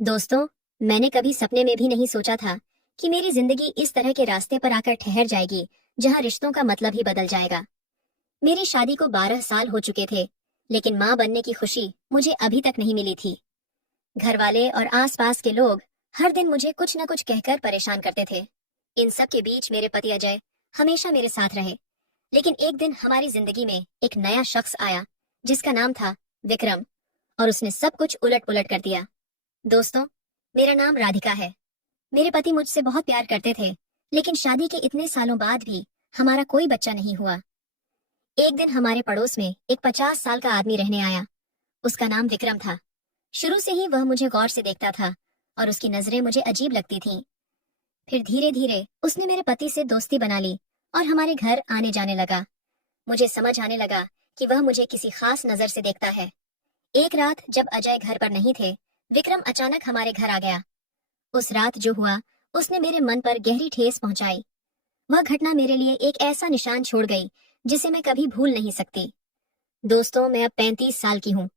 दोस्तों, मैंने कभी सपने में भी नहीं सोचा था कि मेरी जिंदगी इस तरह के रास्ते पर आकर ठहर जाएगी जहां रिश्तों का मतलब ही बदल जाएगा। मेरी शादी को 12 साल हो चुके थे, लेकिन माँ बनने की खुशी मुझे अभी तक नहीं मिली थी। घर वाले और आसपास के लोग हर दिन मुझे कुछ न कुछ कहकर परेशान करते थे। इन सब के बीच मेरे पति अजय हमेशा मेरे साथ रहे। लेकिन एक दिन हमारी जिंदगी में एक नया शख्स आया जिसका नाम था विक्रम, और उसने सब कुछ उलट पुलट कर दिया। दोस्तों, मेरा नाम राधिका है। मेरे पति मुझसे बहुत प्यार करते थे, लेकिन शादी के इतने सालों बाद भी हमारा कोई बच्चा नहीं हुआ। एक दिन हमारे पड़ोस में एक 50 साल का आदमी रहने आया। उसका नाम विक्रम था। शुरू से ही वह मुझे गौर से देखता था और उसकी नजरें मुझे अजीब लगती थीं। फिर धीरे धीरे उसने मेरे पति से दोस्ती बना ली और हमारे घर आने जाने लगा। मुझे समझ आने लगा कि वह मुझे किसी खास नजर से देखता है। एक रात जब अजय घर पर नहीं थे, विक्रम अचानक हमारे घर आ गया। उस रात जो हुआ, उसने मेरे मन पर गहरी ठेस पहुंचाई। वह घटना मेरे लिए एक ऐसा निशान छोड़ गई जिसे मैं कभी भूल नहीं सकती। दोस्तों, मैं अब 35 साल की हूँ।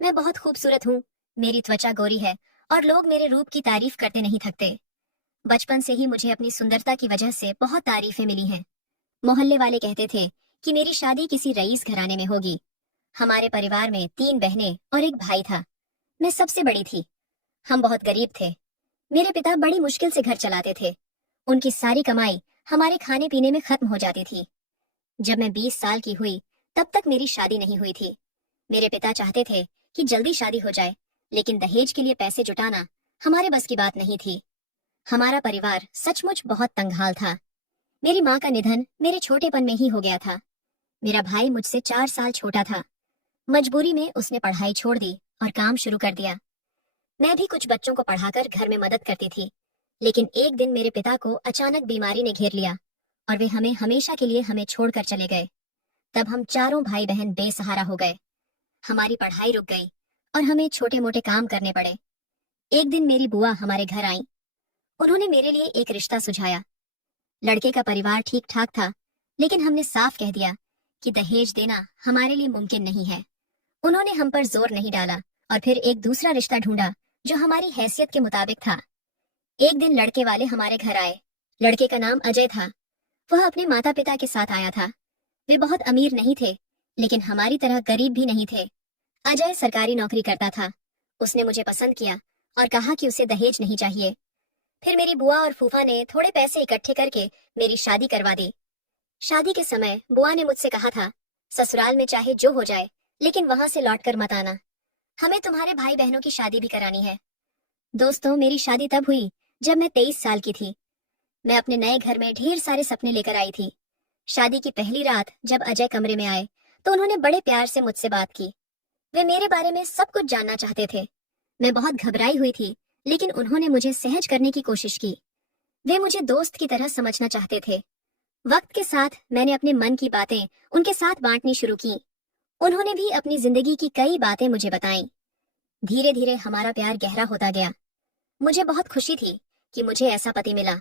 मैं बहुत खूबसूरत हूँ। मेरी त्वचा गोरी है और लोग मेरे रूप की तारीफ करते नहीं थकते। बचपन से ही मुझे अपनी सुंदरता की वजह से बहुत तारीफें मिली हैं। मोहल्ले वाले कहते थे कि मेरी शादी किसी रईस घराने में होगी। हमारे परिवार में 3 बहनें और एक भाई था। मैं सबसे बड़ी थी। हम बहुत गरीब थे। मेरे पिता बड़ी मुश्किल से घर चलाते थे। उनकी सारी कमाई हमारे खाने पीने में खत्म हो जाती थी। जब मैं 20 साल की हुई, तब तक मेरी शादी नहीं हुई थी। मेरे पिता चाहते थे कि जल्दी शादी हो जाए, लेकिन दहेज के लिए पैसे जुटाना हमारे बस की बात नहीं थी। हमारा परिवार सचमुच बहुत तंगहाल था। मेरी माँ का निधन मेरे छोटेपन में ही हो गया था। मेरा भाई मुझसे 4 साल छोटा था। मजबूरी में उसने पढ़ाई छोड़ दी और काम शुरू कर दिया। मैं भी कुछ बच्चों को पढ़ाकर घर में मदद करती थी। लेकिन एक दिन मेरे पिता को अचानक बीमारी ने घेर लिया और वे हमें हमेशा के लिए हमें छोड़कर चले गए। तब हम चारों भाई बहन बेसहारा हो गए। हमारी पढ़ाई रुक गई और हमें छोटे मोटे काम करने पड़े। एक दिन मेरी बुआ हमारे घर आई। उन्होंने मेरे लिए एक रिश्ता सुझाया। लड़के का परिवार ठीक ठाक था, लेकिन हमने साफ कह दिया कि दहेज देना हमारे लिए मुमकिन नहीं है। उन्होंने हम पर जोर नहीं डाला और फिर एक दूसरा रिश्ता ढूंढा जो हमारी हैसियत के मुताबिक था। एक दिन लड़के वाले हमारे घर आए। लड़के का नाम अजय था। वह अपने माता पिता के साथ आया था। वे बहुत अमीर नहीं थे, लेकिन हमारी तरह गरीब भी नहीं थे। अजय सरकारी नौकरी करता था। उसने मुझे पसंद किया और कहा कि उसे दहेज नहीं चाहिए। फिर मेरी बुआ और फूफा ने थोड़े पैसे इकट्ठे करके मेरी शादी करवा दी। शादी के समय बुआ ने मुझसे कहा था, ससुराल में चाहे जो हो जाए, लेकिन वहां से लौटकर मत आना। हमें तुम्हारे भाई बहनों की शादी भी करानी है। दोस्तों, मेरी शादी तब हुई जब मैं 23 साल की थी। मैं अपने नए घर में ढेर सारे सपने लेकर आई थी। शादी की पहली रात जब अजय कमरे में आए, तो उन्होंने बड़े प्यार से मुझसे बात की। वे मेरे बारे में सब कुछ जानना चाहते थे। मैं बहुत घबराई हुई थी, लेकिन उन्होंने मुझे सहज करने की कोशिश की। वे मुझे दोस्त की तरह समझना चाहते थे। वक्त के साथ मैंने अपने मन की बातें उनके साथ बांटनी शुरू की। उन्होंने भी अपनी जिंदगी की कई बातें मुझे बताईं। धीरे धीरे हमारा प्यार गहरा होता गया। मुझे बहुत खुशी थी कि मुझे ऐसा पति मिला।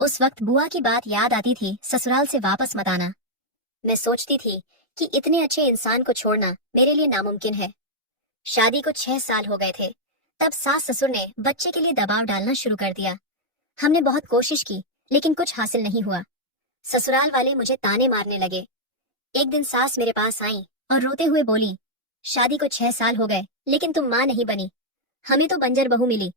उस वक्त बुआ की बात याद आती थी, ससुराल से वापस मत आना। मैं सोचती थी कि इतने अच्छे इंसान को छोड़ना मेरे लिए नामुमकिन है। शादी को 6 साल हो गए थे। तब सास ससुर ने बच्चे के लिए दबाव डालना शुरू कर दिया। हमने बहुत कोशिश की, लेकिन कुछ हासिल नहीं हुआ। ससुराल वाले मुझे ताने मारने लगे। एक दिन सास मेरे पास आई और रोते हुए बोली, शादी को 6 साल हो गए, लेकिन तुम माँ नहीं बनी। हमें तो बंजर बहू मिली।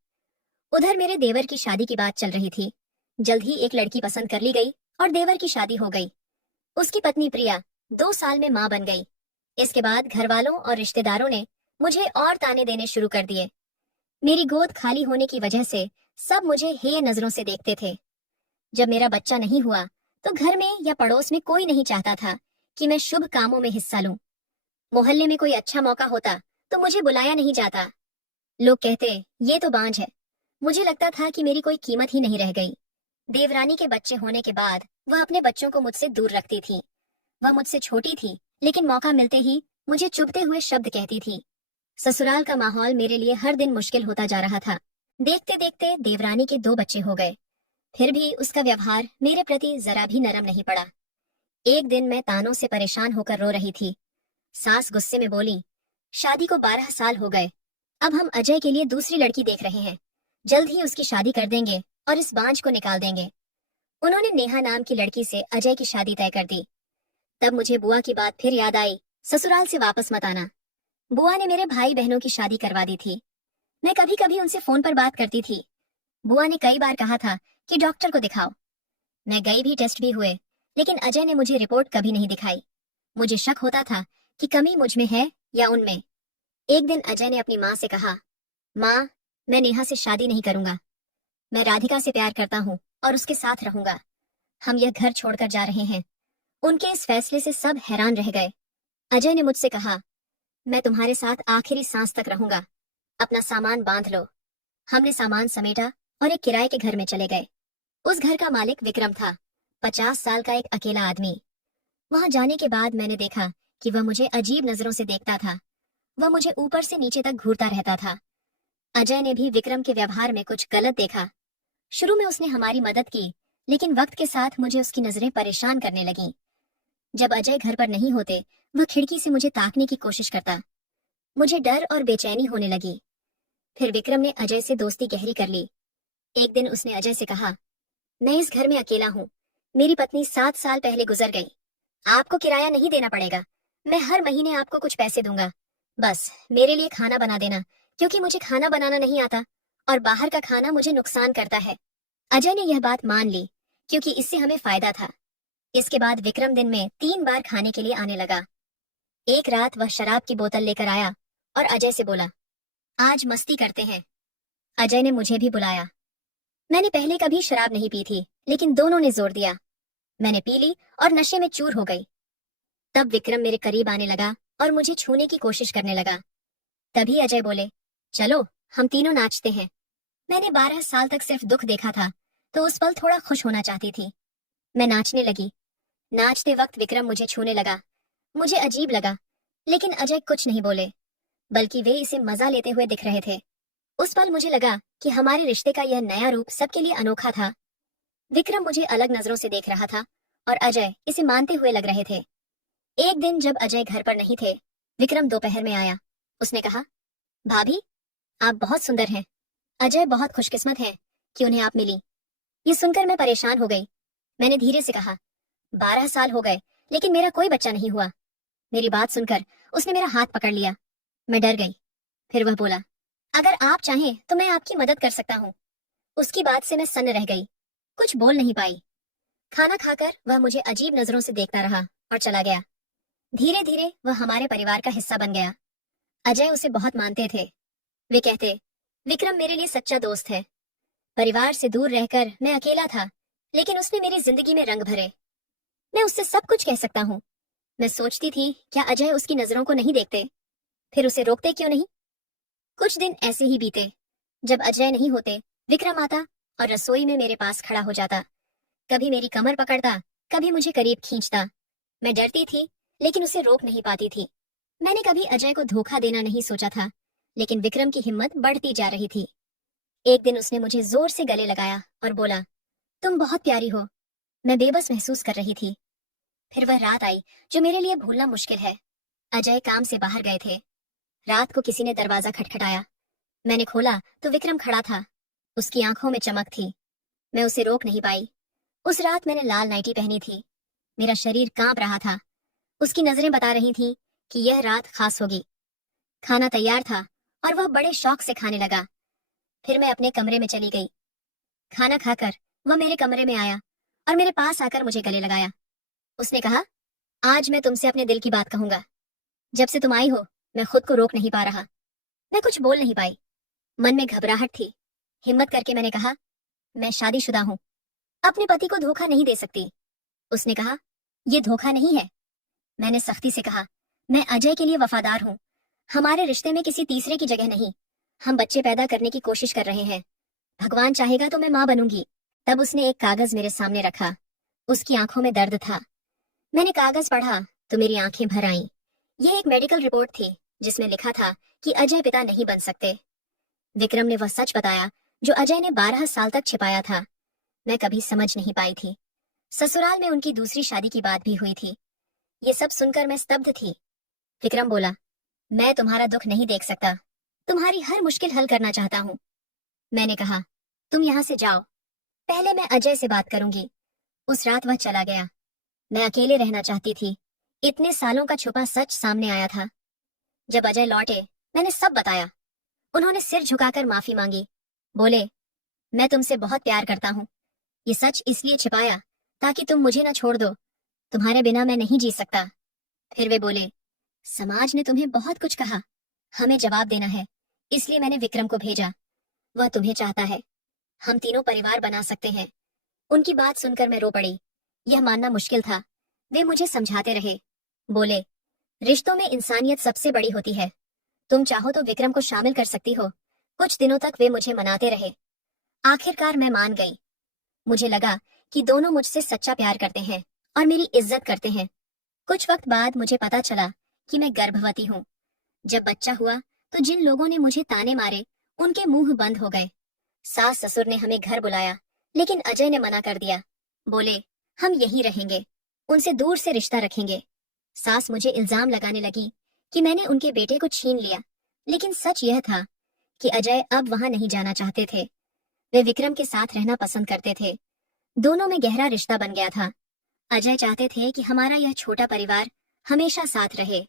उधर मेरे देवर की शादी की बात चल रही थी। जल्द ही एक लड़की पसंद कर ली गई और देवर की शादी हो गई। उसकी पत्नी प्रिया 2 साल में माँ बन गई। इसके बाद घर वालों और रिश्तेदारों ने मुझे और ताने देने शुरू कर दिए। मेरी गोद खाली होने की वजह से सब मुझे हेय नजरों से देखते थे। जब मेरा बच्चा नहीं हुआ, तो घर में या पड़ोस में कोई नहीं चाहता था कि मैं शुभ कामों में हिस्सा लूं। मोहल्ले में कोई अच्छा मौका होता तो मुझे बुलाया नहीं जाता। लोग कहते, ये तो बांझ है। मुझे लगता था कि मेरी कोई कीमत ही नहीं रह गई। देवरानी के बच्चे होने के बाद वह अपने बच्चों को मुझसे दूर रखती थी। वह मुझसे छोटी थी, लेकिन मौका मिलते ही मुझे चुभते हुए शब्द कहती थी। ससुराल का माहौल मेरे लिए हर दिन मुश्किल होता जा रहा था। देखते देखते देवरानी के 2 बच्चे हो गए। फिर भी उसका व्यवहार मेरे प्रति जरा भी नरम नहीं पड़ा। एक दिन मैं तानों से परेशान होकर रो रही थी। सास गुस्से में बोली, शादी को 12 साल हो गए, अब हम अजय के लिए दूसरी लड़की देख रहे हैं। जल्द ही उसकी शादी कर देंगे और इस बांझ को निकाल देंगे। उन्होंने नेहा नाम की लड़की से अजय की शादी तय कर दी। तब मुझे बुआ की बात फिर याद आई, ससुराल से वापस मत आना। बुआ ने मेरे भाई बहनों की शादी करवा दी थी। मैं कभी कभी उनसे फोन पर बात करती थी। बुआ ने कई बार कहा था कि डॉक्टर को दिखाओ। मैं गई भी, टेस्ट भी हुए, लेकिन अजय ने मुझे रिपोर्ट कभी नहीं दिखाई। मुझे शक होता था कि कमी मुझ में है या उनमें। एक दिन अजय ने अपनी माँ से कहा, माँ, मैं नेहा से शादी नहीं करूंगा। मैं राधिका से प्यार करता हूँ और उसके साथ रहूंगा। हम यह घर छोड़कर जा रहे हैं। उनके इस फैसले से सब हैरान रह गए। अजय ने मुझसे कहा, मैं तुम्हारे साथ आखिरी सांस तक रहूंगा। अपना सामान बांध लो। हमने सामान समेटा और एक किराए के घर में चले गए। उस घर का मालिक विक्रम था, 50 साल का एक अकेला आदमी। वहां जाने के बाद मैंने देखा कि वह मुझे अजीब नजरों से देखता था। वह मुझे ऊपर से नीचे तक घूरता रहता था। अजय ने भी विक्रम के व्यवहार में कुछ गलत देखा। शुरू में उसने हमारी मदद की, लेकिन वक्त के साथ मुझे उसकी नजरें परेशान करने लगीं। जब अजय घर पर नहीं होते, वह खिड़की से मुझे ताकने की कोशिश करता। मुझे डर और बेचैनी होने लगी। फिर विक्रम ने अजय से दोस्ती गहरी कर ली। एक दिन उसने अजय से कहा, मैं इस घर में अकेला हूँ। मेरी पत्नी 7 साल पहले गुजर गई। आपको किराया नहीं देना पड़ेगा। मैं हर महीने आपको कुछ पैसे दूंगा। बस मेरे लिए खाना बना देना, क्योंकि मुझे खाना बनाना नहीं आता और बाहर का खाना मुझे नुकसान करता है। अजय ने यह बात मान ली, क्योंकि इससे हमें फायदा था। इसके बाद विक्रम दिन में 3 बार खाने के लिए आने लगा। एक रात वह शराब की बोतल लेकर आया और अजय से बोला, आज मस्ती करते हैं। अजय ने मुझे भी बुलाया। मैंने पहले कभी शराब नहीं पी थी, लेकिन दोनों ने जोर दिया। मैंने पी ली और नशे में चूर हो गई। तब विक्रम मेरे करीब आने लगा और मुझे छूने की कोशिश करने लगा। तभी अजय बोले, चलो हम तीनों नाचते हैं। मैंने 12 साल तक सिर्फ दुख देखा था, तो उस पल थोड़ा खुश होना चाहती थी। मैं नाचने लगी। नाचते वक्त विक्रम मुझे छूने लगा। मुझे अजीब लगा, लेकिन अजय कुछ नहीं बोले, बल्कि वे इसे मजा लेते हुए दिख रहे थे। उस पल मुझे लगा कि हमारे रिश्ते का यह नया रूप सबके लिए अनोखा था। विक्रम मुझे अलग नजरों से देख रहा था और अजय इसे मानते हुए लग रहे थे। एक दिन जब अजय घर पर नहीं थे, विक्रम दोपहर में आया। उसने कहा, भाभी, आप बहुत सुंदर हैं। अजय बहुत खुशकिस्मत है कि उन्हें आप मिली। ये सुनकर मैं परेशान हो गई। मैंने धीरे से कहा, 12 साल हो गए, लेकिन मेरा कोई बच्चा नहीं हुआ। मेरी बात सुनकर उसने मेरा हाथ पकड़ लिया। मैं डर गई। फिर वह बोला, अगर आप चाहें तो मैं आपकी मदद कर सकता हूँ। उसकी बात से मैं सन्न रह गई, कुछ बोल नहीं पाई। खाना खाकर वह मुझे अजीब नजरों से देखता रहा और चला गया। धीरे धीरे वह हमारे परिवार का हिस्सा बन गया। अजय उसे बहुत मानते थे। वे कहते, विक्रम मेरे लिए सच्चा दोस्त है। परिवार से दूर रहकर मैं अकेला था, लेकिन उसने मेरी जिंदगी में रंग भरे। मैं उससे सब कुछ कह सकता हूँ। मैं सोचती थी, क्या अजय उसकी नजरों को नहीं देखते? फिर उसे रोकते क्यों नहीं? कुछ दिन ऐसे ही बीते। जब अजय नहीं होते, विक्रम आता और रसोई में मेरे पास खड़ा हो जाता। कभी मेरी कमर पकड़ता, कभी मुझे करीब खींचता। मैं डरती थी, लेकिन उसे रोक नहीं पाती थी। मैंने कभी अजय को धोखा देना नहीं सोचा था, लेकिन विक्रम की हिम्मत बढ़ती जा रही थी। एक दिन उसने मुझे जोर से गले लगाया और बोला, तुम बहुत प्यारी हो। मैं बेबस महसूस कर रही थी। फिर वह रात आई जो मेरे लिए भूलना मुश्किल है। अजय काम से बाहर गए थे। रात को किसी ने दरवाजा खटखटाया। मैंने खोला तो विक्रम खड़ा था। उसकी आंखों में चमक थी। मैं उसे रोक नहीं पाई। उस रात मैंने लाल नाइटी पहनी थी। मेरा शरीर कांप रहा था। उसकी नजरें बता रही थीं कि यह रात खास होगी। खाना तैयार था और वह बड़े शौक से खाने लगा। फिर मैं अपने कमरे में चली गई। खाना खाकर वह मेरे कमरे में आया और मेरे पास आकर मुझे गले लगाया। उसने कहा, आज मैं तुमसे अपने दिल की बात कहूंगा। जब से तुम आई हो, मैं खुद को रोक नहीं पा रहा। मैं कुछ बोल नहीं पाई। मन में घबराहट थी। हिम्मत करके मैंने कहा, मैं शादीशुदा हूँ। अपने पति को धोखा नहीं दे सकती। उसने कहा, यह धोखा नहीं है। मैंने सख्ती से कहा, मैं अजय के लिए वफादार हूँ। हमारे रिश्ते में किसी तीसरे की जगह नहीं। हम बच्चे पैदा करने की कोशिश कर रहे हैं। भगवान चाहेगा तो मैं माँ बनूंगी। तब उसने एक कागज मेरे सामने रखा। उसकी आंखों में दर्द था। मैंने कागज पढ़ा तो मेरी आंखें भर आईं। यह एक मेडिकल रिपोर्ट थी जिसमें लिखा था कि अजय पिता नहीं बन सकते। विक्रम ने वह सच बताया जो अजय ने 12 साल तक छिपाया था। मैं कभी समझ नहीं पाई थी। ससुराल में उनकी दूसरी शादी की बात भी हुई थी। ये सब सुनकर मैं स्तब्ध थी। विक्रम बोला, मैं तुम्हारा दुख नहीं देख सकता। तुम्हारी हर मुश्किल हल करना चाहता हूँ। मैंने कहा, तुम यहाँ से जाओ, पहले मैं अजय से बात करूंगी। उस रात वह चला गया। मैं अकेले रहना चाहती थी। इतने सालों का छुपा सच सामने आया था। जब अजय लौटे, मैंने सब बताया। उन्होंने सिर झुकाकर माफी मांगी। बोले, मैं तुमसे बहुत प्यार करता हूँ। ये सच इसलिए छिपाया ताकि तुम मुझे न छोड़ दो। तुम्हारे बिना मैं नहीं जी सकता। फिर वे बोले, समाज ने तुम्हें बहुत कुछ कहा, हमें जवाब देना है, इसलिए मैंने विक्रम को भेजा। वह तुम्हें चाहता है, हम तीनों परिवार बना सकते हैं। उनकी बात सुनकर मैं रो पड़ी। यह मानना मुश्किल था। वे मुझे समझाते रहे। बोले, रिश्तों में इंसानियत सबसे बड़ी होती है। तुम चाहो तो विक्रम को शामिल कर सकती हो। कुछ दिनों तक वे मुझे मनाते रहे। आखिरकार मैं मान गई। मुझे लगा कि दोनों मुझसे सच्चा प्यार करते हैं और मेरी इज्जत करते हैं। कुछ वक्त बाद मुझे पता चला कि मैं गर्भवती हूँ। जब बच्चा हुआ तो जिन लोगों ने मुझे ताने मारे, उनके मुंह बंद हो गए। सास ससुर ने हमें घर बुलाया, लेकिन अजय ने मना कर दिया। बोले, हम यहीं रहेंगे, उनसे दूर से रिश्ता रखेंगे। सास मुझे इल्जाम लगाने लगी कि मैंने उनके बेटे को छीन लिया, लेकिन सच यह था कि अजय अब वहां नहीं जाना चाहते थे। वे विक्रम के साथ रहना पसंद करते थे। दोनों में गहरा रिश्ता बन गया था। अजय चाहते थे कि हमारा यह छोटा परिवार हमेशा साथ रहे।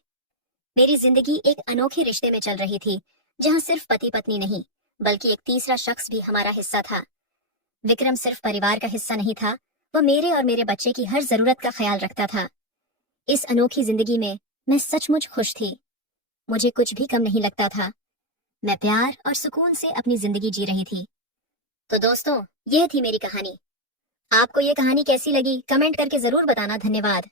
मेरी जिंदगी एक अनोखे रिश्ते में चल रही थी, जहां सिर्फ पति पत्नी नहीं, बल्कि एक तीसरा शख्स भी हमारा हिस्सा था। विक्रम सिर्फ परिवार का हिस्सा नहीं था, वह मेरे और मेरे बच्चे की हर जरूरत का ख्याल रखता था। इस अनोखी जिंदगी में मैं सचमुच खुश थी। मुझे कुछ भी कम नहीं लगता था। मैं प्यार और सुकून से अपनी जिंदगी जी रही थी। तो दोस्तों, यह थी मेरी कहानी। आपको ये कहानी कैसी लगी, कमेंट करके जरूर बताना। धन्यवाद।